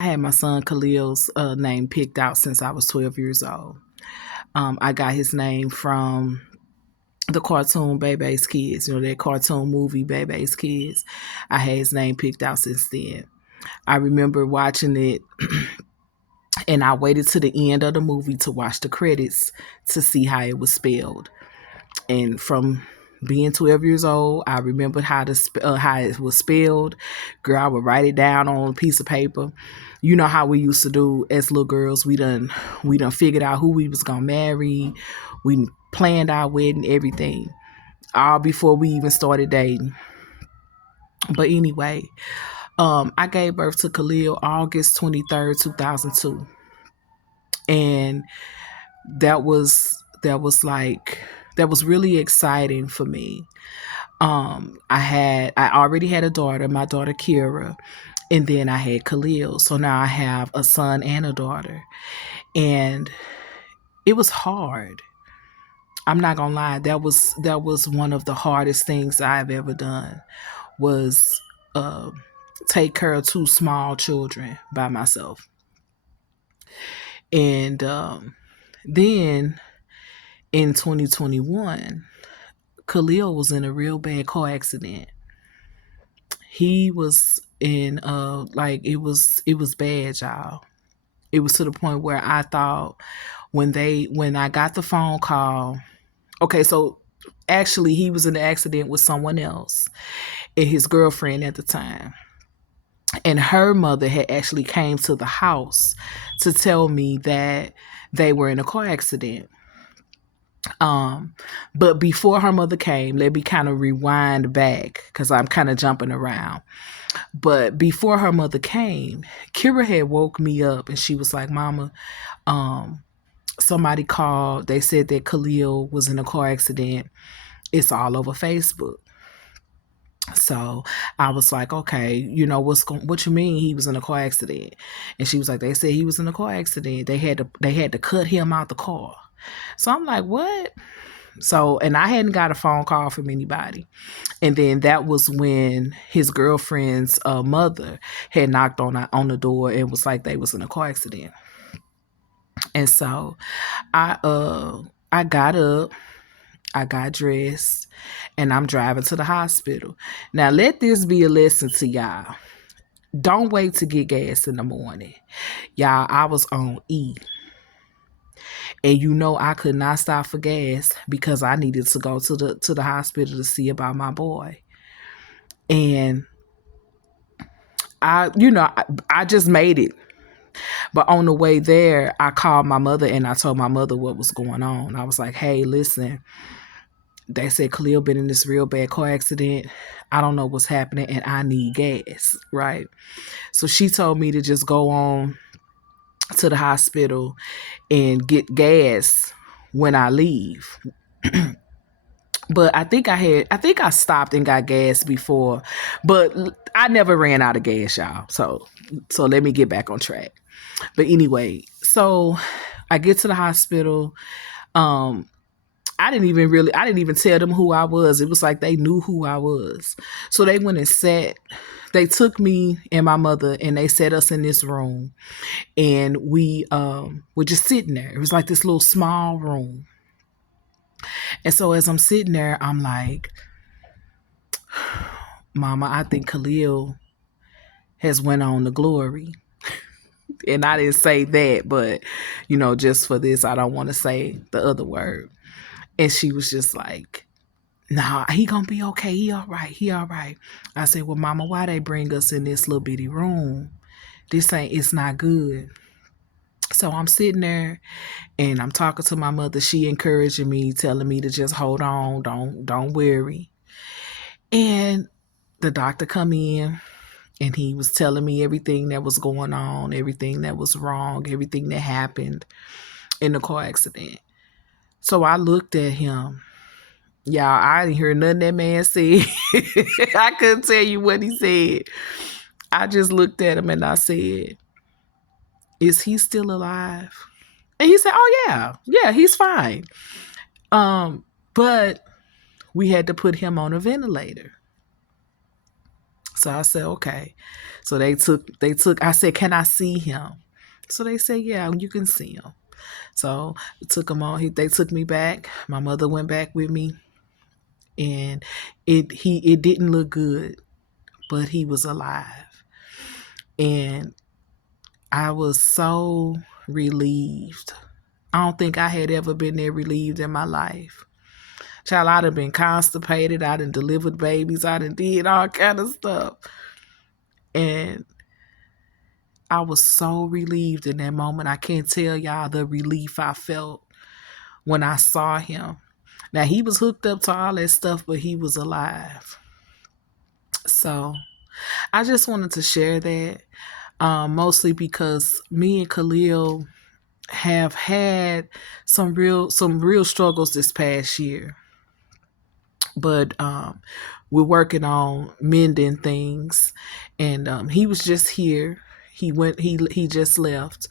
I had my son Khalil's name picked out since I was 12 years old. I got his name from the cartoon Bebe's Kids, that cartoon movie Bebe's Kids. I had his name picked out since then. I remember watching it and I waited to the end of the movie to watch the credits to see how it was spelled. And from being 12 years old, I remembered how it was spelled. Girl, I would write it down on a piece of paper. You know how we used to do as little girls. We done figured out who we was gonna marry. We planned our wedding, everything, all before we even started dating. But anyway, I gave birth to Khalil August 23rd, 2002, and that was really exciting for me. I already had a daughter, my daughter Kira, and then I had Khalil. So now I have a son and a daughter. And it was hard. I'm not gonna lie, that was one of the hardest things I've ever done was uh, take care of two small children by myself. And then in 2021, Khalil was in a real bad car accident. He was in it was bad, y'all. It was to the point where I thought when I got the phone call, okay, so actually he was in an accident with someone else and his girlfriend at the time. And her mother had actually came to the house to tell me that they were in a car accident. But before her mother came, let me kind of rewind back because I'm kind of jumping around. But before her mother came, Kira had woke me up and she was like, Mama, somebody called. They said that Khalil was in a car accident. It's all over Facebook. So I was like, okay, what you mean he was in a car accident? And she was like, they said he was in a car accident. They had to cut him out the car. So I'm like, what? So, and I hadn't got a phone call from anybody. And then that was when his girlfriend's mother had knocked on the door and was like they was in a car accident. And so I got up, I got dressed, and I'm driving to the hospital. Now let this be a lesson to y'all. Don't wait to get gas in the morning. Y'all, I was on E. And I could not stop for gas because I needed to go to the hospital to see about my boy. And I just made it. But on the way there, I called my mother and I told my mother what was going on. I was like, hey, listen, they said Khalil been in this real bad car accident. I don't know what's happening and I need gas, right? So she told me to just go on to the hospital and get gas when I leave. But I think I stopped and got gas before, but I never ran out of gas, y'all. So let me get back on track. But anyway, so I get to the hospital. I didn't even tell them who I was. It was like they knew who I was. So they went and they took me and my mother and they set us in this room and we were just sitting there. It was like this little small room. And so as I'm sitting there, I'm like, Mama, I think Khalil has went on to glory. And I didn't say that, but just for this, I don't want to say the other word. And she was just like, nah, he gonna be okay. He all right. He all right. I said, well, Mama, why they bring us in this little bitty room? It's not good. So I'm sitting there and I'm talking to my mother. She encouraging me, telling me to just hold on, don't worry. And the doctor come in and he was telling me everything that was going on, everything that was wrong, everything that happened in the car accident. So I looked at him. Y'all, I didn't hear nothing that man said. I couldn't tell you what he said. I just looked at him and I said, is he still alive? And he said, oh yeah, he's fine. But we had to put him on a ventilator. So I said, okay. So they took, I said, can I see him? So they said, yeah, you can see him. So it took him on. They took me back. My mother went back with me, and it didn't look good, but he was alive, and I was so relieved. I don't think I had ever been that relieved in my life. Child, I'd have been constipated. I done delivered babies. I done did all kind of stuff, and I was so relieved in that moment. I can't tell y'all the relief I felt when I saw him. Now, he was hooked up to all that stuff, but he was alive. So I just wanted to share that, mostly because me and Khalil have had some real struggles this past year. But we're working on mending things, and he was just here. He just left,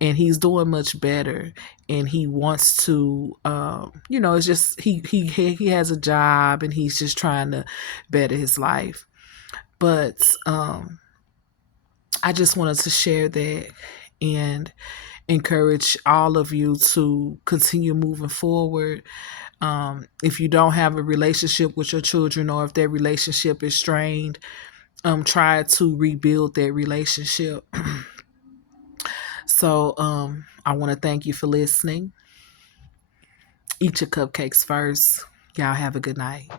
and he's doing much better, and he wants to, it's just he has a job, and he's just trying to better his life. But I just wanted to share that and encourage all of you to continue moving forward. If you don't have a relationship with your children, or if that relationship is strained, try to rebuild that relationship. So I want to thank you for listening. Eat your cupcakes first. Y'all have a good night.